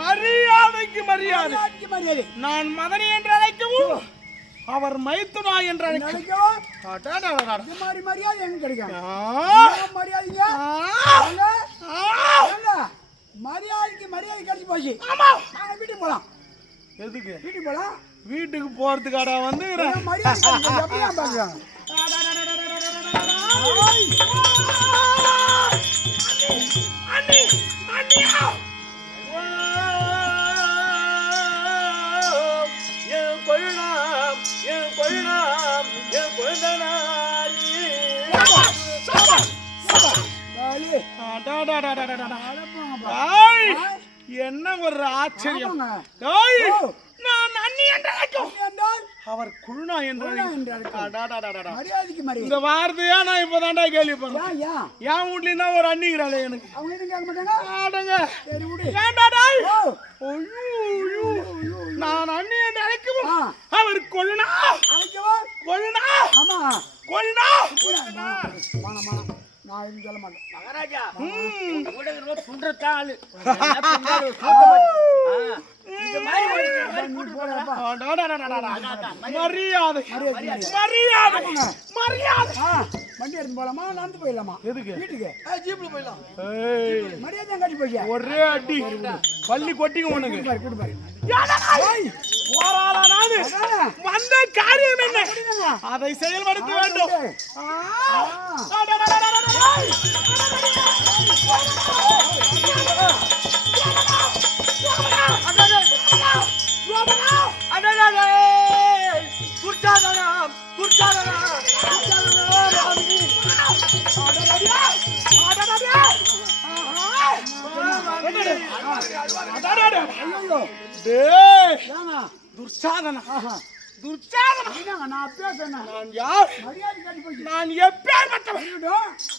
மரியாதைக்கு மரியாதை. நான் மதனி என்று அழைக்கவும் அவர் மைத்துனா என்று அழைக்கவும் மரியாதை எங்க கிடைக்கும்? மரியாதைக்கு மரியாதை கிடைச்சி போச்சு. நாங்க வீட்டுக்கு போலாம். எதுக்கு வீட்டுக்கு போலாம்? வீட்டுக்கு போறதுக்காடா வந்து மரியாதை அப்படியே பாக்குறாங்க. என்ன ஒரு ஆச்சரியம். நான் அண்ணி என்று அழைக்கும் அவர் குழுனா என்று இந்த வார்த்தையா நான் இப்பதான்டா கேள்விப்படுறேன். என் வீட்லயும் தான் ஒரு அண்ணிக்கிறாளே எனக்கு. நான் அண்ணி என்று அழைக்கவும் அவர் கொழுனா கொழுனா கொழுனா நான் எதுவும் சொல்ல மாட்டேன். மகாராஜா சுன்றத்தாள் மரியாதை மரியாதை மரியாதை. வண்டி எடுத்து போலாமா? நடந்து போயிடலாமா? எதுக்கு? வீட்டுக்கு ஜீப்ல போயிடலாம். மரியாதை கட்டி போய் ஒரே அடி பள்ளி கொட்டிங்க உனக்கு. கூட்டு பாரு. வந்த காரியம் என்ன அதை செயல்படுத்த வேண்டும்.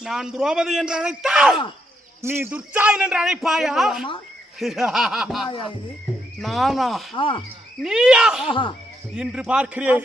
நான் திரௌபதி என்று அழைத்தால் நீ துர்ச்சாதன் என்று அழைப்பாயா? நானா நீயா? இன்று பார்க்கிறேன்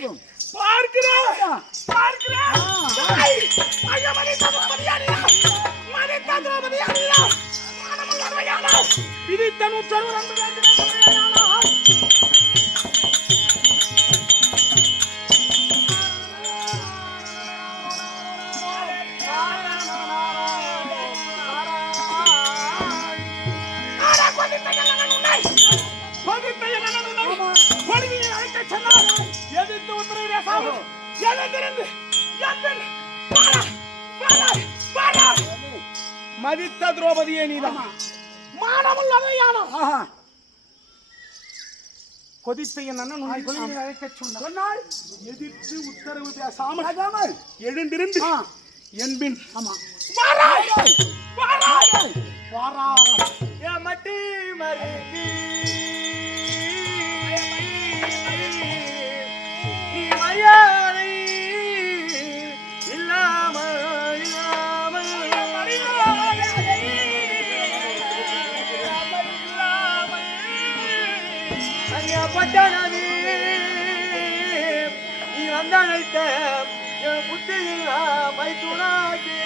மதித்த திரௌபதியே நீதான். மானமுள்ளதையானோ கொதித்த என் அண்ணன் உன்னை கொள்கையை அழைக்கச் சொன்னார். எதிர்த்து உத்தரவு பேசாமல் எழுந்திருந்து என்பின் மட்டி மருகி நீ மரியாதை இல்லாமல் பட்டனவி நீ வந்தழைத்த என் புத்தியில் மைத்துனாகி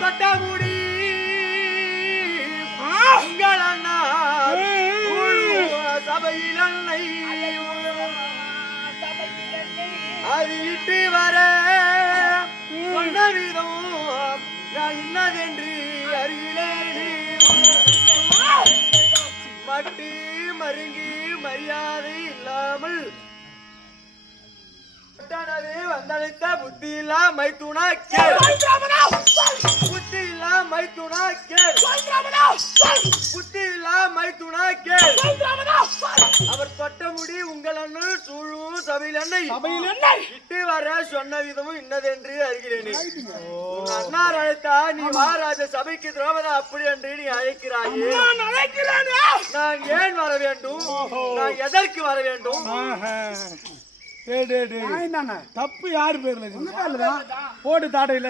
தொட்டமுடி உங்கள் அண்ணா சபையில் அன்னை அது இட்டு வர சொன்ன விதம் நான் இன்னதென்று அருகிலே மட்டி மருங்கி மரியாதை இல்லாமல் வந்தளித்த புத்தி இல்லா மைத்துனா கேள் புத்தி இல்லா மைத்துனா கேள் புத்தி இல்லா மைத்துனா கேள் அவர் தொட்ட முடி உங்கள் அண்ணன் சூழும் சபையில் எண்ணெய் இட்டு வர சொன்ன விதமும் இன்னதென்று அறிகிறேன். அண்ணார் அழைத்தா நீ வாராஜ சபைக்கு திரௌபதி அப்படி என்று நீ அழைக்கிறாயே. நான் ஏன் வர வேண்டும்? நான் எதற்கு வர வேண்டும்? தப்பு யாரு பேர்ல போட்டு தாடையில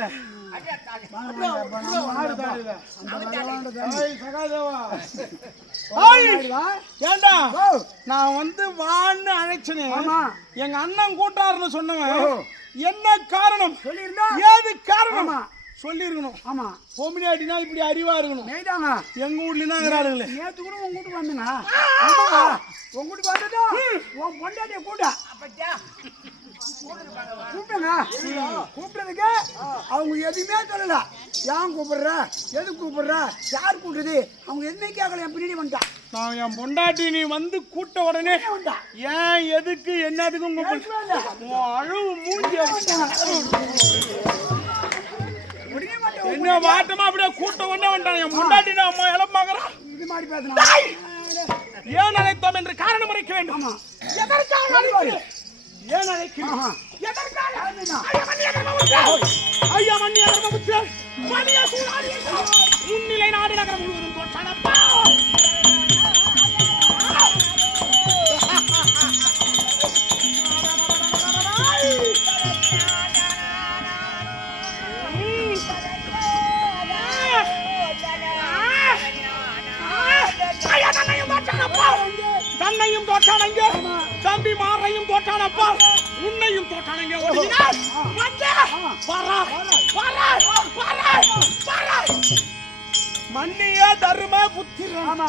ஏண்டா நான் வந்து வான்னு அழைச்சனே எங்க அண்ணன் கூட்டாருன்னு சொன்னவன் என்ன காரணம் சொல்லியிருந்தா ஏது காரணம் சொல்லிருக்கணும். ஆமா பொம்மினாட்டினா இப்படி அறிவா இருக்கணும். மேய்தாங்க எங்க வீட்லனா இருக்கிறாருங்களே. நேத்து கூட உங்க வீட்டுக்கு வந்தேங்க. உங்க வீட்டுக்கு வந்துட்டா உன் பொண்டாட்டிய கூட்டா கூப்பிடுங்க. கூப்பிடுறதுக்கு அவங்க எதுவுமே சொல்லல. ஏன் கூப்பிடுற, எது கூப்பிடுற, யார் கூப்பிடுறது, அவங்க எதுவுமே கேட்கல. என் பின்னாடி வந்துட்டான். நான் என் பொண்டாட்டி நீ வந்து கூட்ட உடனே ஏன் எதுக்கு என்னதுக்கும் கூப்பிடு. அழுவு மூஞ்சி என்ன வாட்டமா அப்படியே கூட்ட உடனே வந்துட்டான். என் பொண்டாட்டி நான் அம்மா இளம்பாக்குறான். இது மாதிரி பேசுறேன். ஏன் அழைத்தோம் என்று காரணம் அழைக்க வேண்டும். எதற்காக அழைக்கிறேன்? ஏன் அழைக்கிறேன்? எதற்காக? ஐயா மன்னிய தர்மபுத்திரன் மணிய சூடாடி முன்னிலை நாடு நகரம் முழுவதும் தோற்றானப்பா. தன்னையும் தோற்றானங்க, தம்பி மாரையும் தோற்றானப்பா, உன்னையும் தோற்றானங்க. மன்னிய தர்ம புத்திரன்,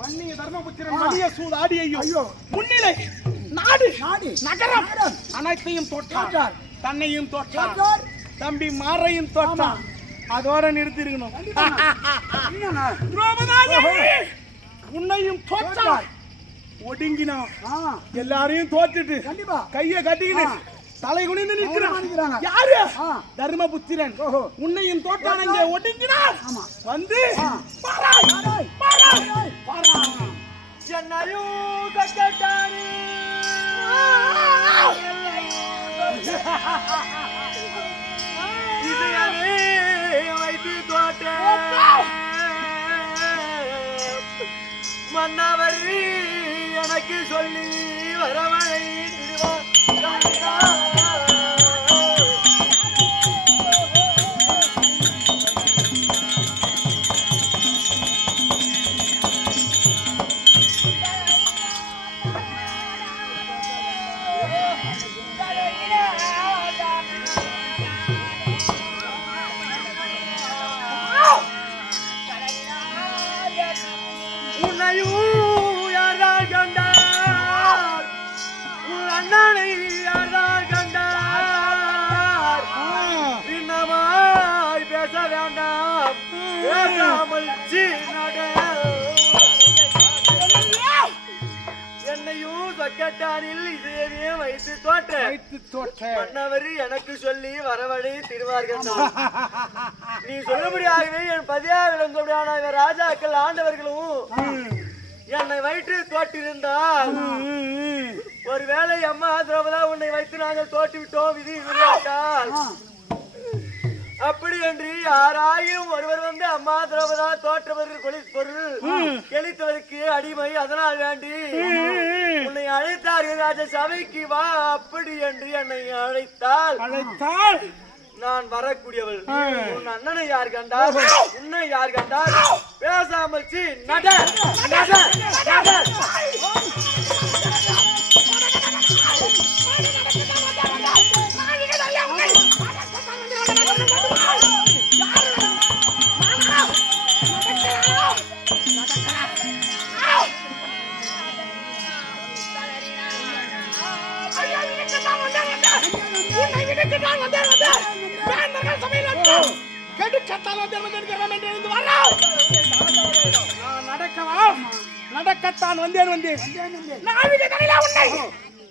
மன்னிய தர்மபுத்திரன் மணிய சூதாடி ஐயோ முன்னிலை நாடு நகரம் அனைத்தையும் தோற்றார். தன்னையும் தோற்றார், தம்பி மாரையும் தோற்றார். அதோட நிறுத்தி இருக்கணும். உன்னையும் தோற்றார். ஒடுங்கினான். எல்லாரையும் தோத்துட்டு கைய கட்டிக்கிட்டு தலை குனிந்து நிற்கிறான். யாரு? தர்மபுத்திரன். உன்னையும் தோற்றானங்க. ஒடுங்கினான். வந்து என்னையும் கட்டானே வைத்து தோட்ட மன்னவர் எனக்கு சொல்லி வரவழை என்னையும் சொக்கட்டானில் இதையே வைத்து தோற்ற மன்னவர் எனக்கு சொல்லி வரவழை திருவார்கள். நீ சொல்லும்படியாகவே என் பதியா விளங்கும்படியான ராஜாக்கள் ஆண்டவர்களும் என்னை வயிற்று தோற்றிருந்தால் ஒருவேளை அம்மா திரௌபதா உன்னை வைத்து நாங்கள் தோற்று விட்டோம் விதி விளையாட்டால் அப்படி என்று யாராயும் ஒருவர் வந்து அம்மா திரௌபதா தோற்றவர்கள் பொருள் கெளித்தவருக்கு அடிமை, அதனால் வேண்டி உன்னை அழைத்தார்கள் ராஜ சபைக்கு வா. அப்படி என்று என்னை அழைத்தால் நான் வரக்கூடியவள். உன் அண்ணனை யார் கண்டார், உன்னை யார் கண்டார், பேசாமல் சி நட நட நட. நடக்கத்தான் வந்தேன்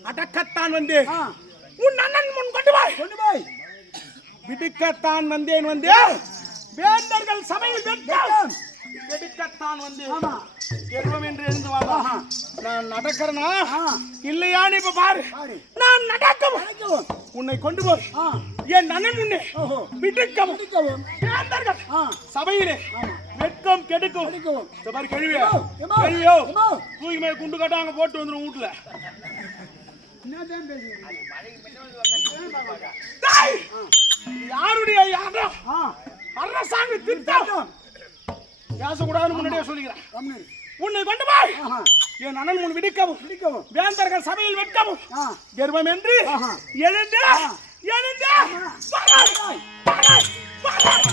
அடக்கத்தான் வந்தேன். உன் அண்ணன் முன் கொண்டு போய் விடுக்கத்தான் வந்தேன் வேந்தர்கள் சபையில் வெடுக்கத்தான் வந்தேன். கர்வம் என்று எழுந்து வாங்க. நான் நடக்கிறனா இல்லையான்னு இப்ப பாரு. நான் நடக்கவும் உன்னை கொண்டு போய் என் அண்ணன் முன்னே விடுக்கவும் வேந்தர்கள் சபையிலே வெட்கம் கெடுக்கவும். கேள்வியோ தூக்கி மேல குண்டு கட்டாங்க போட்டு வந்துடும் வீட்டுல. என்னதான் பேசுறீங்க? டேய்! யாருடைய யாரும் ஆ, அரசாங்க திட்டம் பேசக்கூடாதுன்னு முன்னாடியே சொல்லிக்கிறேன். கம்முனு. உன்னை கொண்டு போய் ஆஹா, என் அண்ணன் முன் விடுக்கவும் பிடிக்கவும். வேந்தர்கள் சபையில் வெட்கவும் ஆ, கர்வம் என்று ஆஹா. எழுந்து ஆ. எழுந்து ஆமா. வராய், வராய், வராய்.